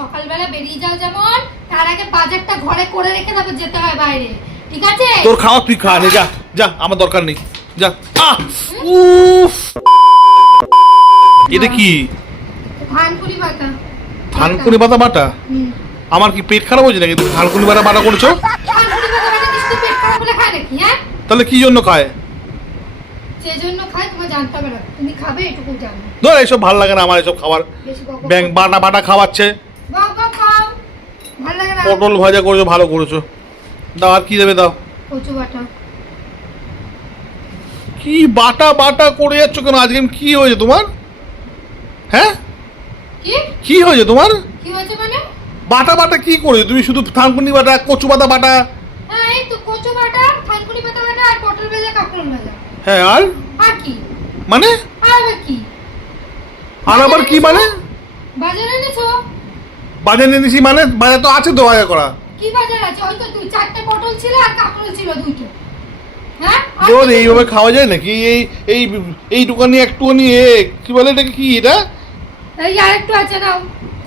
সকালবেলা বেরিয়ে যাও যেমন, তার আগে বাজারটা ঘরে করে রেখে তারপর যেতে হয় বাইরে, ঠিক আছে? তোর খাওয়া তুই খা নে, যা যা, আমার দরকার নেই, যা। উফ, এটা কি? ধানকুড়ি পাতা। ধানকুনি পাতা বাটা? আমার কি পেট খারাপ হয়েছে নাকি? ধানকুনি পাতা বাটা করেছো? ধানকুড়ি পাতা বাটা কিছু পেট খারাপ হলে খায় নাকি? হ্যাঁ, তাহলে কি জন্য খায়? যে জন্য খায় তোমার জানতে হবে না, তুমি খাবে এটুকু জানো। ধর, এইসব ভালো লাগে না আমার, এইসব খাবার। ব্যাং বাটা বাটা খাওয়াচ্ছে। খাও, ভালো লাগে না। পটল ভাজা করেছো, ভালো করেছো। দাও, আর কি দেবে দাও। কচু বাটা। কি বাটা বাটা করে যাচ্ছ কেন আজকে? কি হয়েছে তোমার? হ্যাঁ, কি কি হয়েছে তোমার? কি হয়েছে মানে? বাটা বাটা কি করেছো তুমি? শুধু থানকুনি বাটা, কচু পাতা বাটা? হ্যাঁ, এই তো কচু বাটা, থানকুনি পাতা বাটা আর পটল ভাজা, কাঁকরোল ভাজা। হ্যাঁ, আর আর কি? মানে? আর কি? আর আবার কি মানে? বাজারে এনেছো? বাজার এনেছি মানে? বাজার তো আছে তো বাজার করা। কি বাজার আছে? ওই তো দুই চারটে পটল ছিল আর কাঁকরোল ছিল দুইটো। হ্যাঁ, তোর এইভাবে খাওয়া যায় নাকি? এই এইটুকানি একটুখানি কি বলে এটাকে, কি এটা? এই আর একটু আছে না,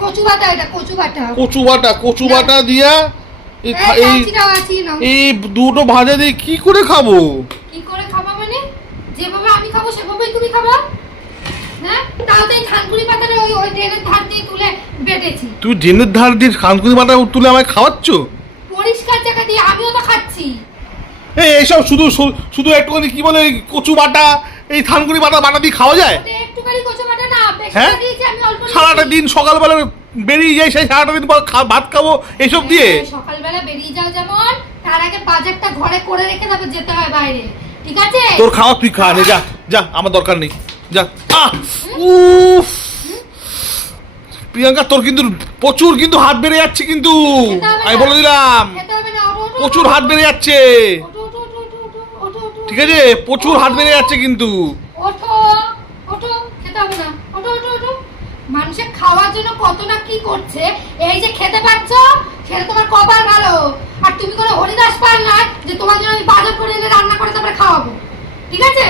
কচু বাটা, এটা কচু বাটা। কচু বাটা দিয়া এই দুটো ভাজা দিয়ে কি করে খাবো? কি করে খাবা মানে? যেভাবে আমি খাবো সেভাবেই তুমি খাবা? হ্যাঁ, তাও তো এই থানকুনি পাতাটা ওই ড্রেনের ধার দিয়ে তুলে বেটেছি। তুই ড্রেনের ধার দিয়ে থানকুনি পাতা তুলে আমায় খাওয়াচ্ছ? পরিষ্কার জায়গা দিয়ে আমিও তো খাচ্ছি। এইসব শুধু একটুখানি কি বলে কচু বাটা, এই থানকুনি বাটা দিয়ে খাওয়া যায়? একটুখানি কচু বাটা না, হ্যাঁ, দিয়েছি আমি অল্প। সারাটা দিন সকালবেলা বেরিয়ে যাই, সেই সারাটা দিন পর ভাত খাবো এইসব দিয়ে? সকালবেলা বেরিয়ে যাও যেমন, তার আগে বাজারটা ঘরে করে রেখে তারপর যেতে হয় বাইরে, ঠিক আছে? তোর খাওয়া তুই খা নে, যা যা, আমার দরকার নেই, যা। উফ, প্রিয়াঙ্কা, তোর কিন্তু প্রচুর কিন্তু হাত বেড়ে যাচ্ছে কিন্তু, আমি বলে দিলাম। প্রচুর হাত বেড়ে যাচ্ছে, ঠিক আছে? প্রচুর হাত বেড়ে যাচ্ছে কিন্তু। মানুষের খাওয়ার জন্য কত না কি করছে, এই যে খেতে পাচ্ছ সেটা তোমার কপাল ভালো। আর তুমি কোনো হরিদাস পাল না যে তোমার জন্য আমি বাজার করে এনে রান্না করে তারপরে খাওয়াবো, ঠিক আছে?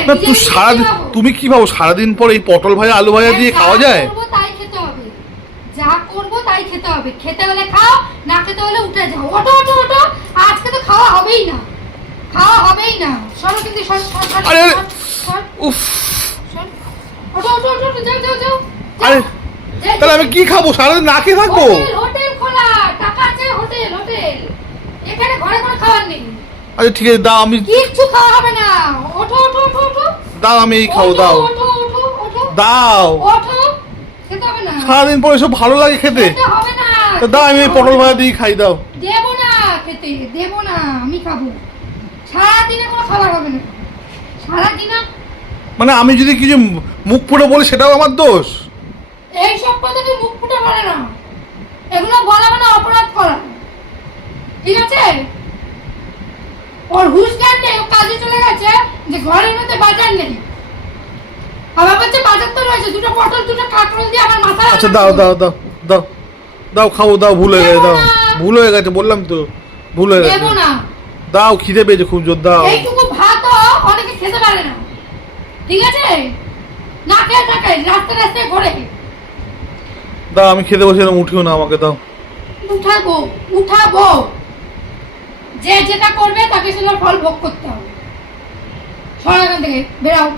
তুমি কি ভাবো সারাদিন পর এই পটল ভাজা আলু ভাজা দিয়ে খাওয়া যায়? তাই খেতে হবে, যা করবো তাই খেতে হবে। খেতে হলে খাও, না খেতে হলে উঠে যাও। ওঠো ওঠো ওঠো, আজকে তো খাওয়া হবেই না, খাওয়া হবেই না। সরো কিন্তু, উফ, ওঠো ওঠো ওঠো, যাও যাও যাও। আরে তাহলে আমি কি খাবো? সারাদিন না খেয়ে থাকবো? হোটেল খোলা, টাকা আছে, হোটেল হোটেল। এখানে ঘরে কোনো খাবার নেই। আচ্ছা ঠিক আছে, দাও, আমি কিচ্ছু খাওয়া হবে না। ওঠো ওঠো ওঠো ওঠো, দাও, আমি এই খাবো, দাও ওঠো ওঠো ওঠো, দাও। ওঠো, খেতে হবে না। সারাদিন পরে সব ভালো লাগে খেতে? খেতে হবে না। দাও, আমি এই পটল ভাজা দিয়ে খাই, দাও। দেবো না খেতে, দেবো না, আমি খাবো। সারাদিনে কোনো খাবার হবে না, সারাদিনে। মানে আমি যদি কিছু মুখ ফুটে বলি সেটাও আমার দোষ? এই সব কথা কি মুখ ফুটে বলে না, এগুলো বলা মানে অপরাধ করা, ঠিক আছে? ওর হুঁশ জ্ঞান নেই, ও কাজে চলে গেছে যে ঘরের মধ্যে বাজার নেই। আবার বলছে বাজার তো রয়েছে, দুটো পটল দুটো কাঁকরোল দিয়ে আমার মাথা। আচ্ছা দাও দাও দাও দাও দাও, খাবো, দাও। ভুল হয়ে গেছে, দাও। ভুল হয়ে গেছে, বললাম তো ভুল হয়ে গেছে। দেবো না। দাও, খিদে পেয়েছে খুব জোর, দাও। এইটুকু ভাতও অনেকে খেতে পারে না, ঠিক আছে? না খেয়ে থাকে, রাস্তায় রাস্তায় ঘোরে। দাও, আমি খেতে বসে উঠিও না, আমাকে দাও। উঠাবো উঠাবো, যে যেটা করবে তাকে সেটার ফল ভোগ করতে হবে। সরাও এখান থেকে, বেরাও।